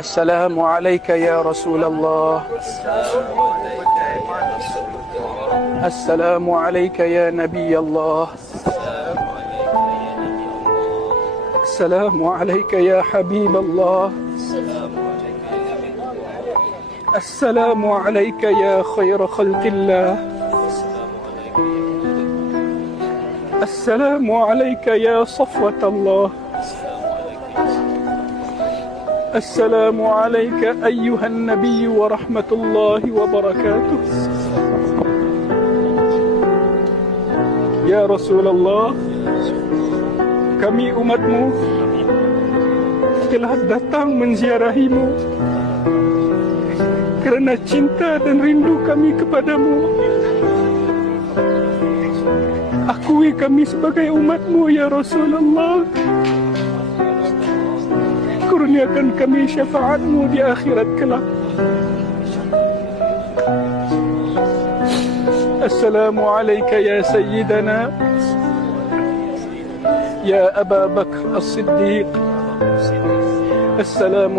السلام عليك يا رسول الله. السلام عليك يا نبي الله. السلام عليك يا حبيب الله. السلام عليك يا خير خلق الله. السلام عليك يا صفوة الله. السلام عليك أيها النبي ورحمة الله وبركاته. Ya Rasulullah, kami umatmu telah datang menziarahimu kerana cinta dan rindu kami kepadamu. Akui kami sebagai umatmu, Ya Rasulullah. Kurniakan kami syafaatmu di akhirat kelak. Assalamu alayka ya Sayyidana ya Aba Bakr As-Siddiq. Assalamu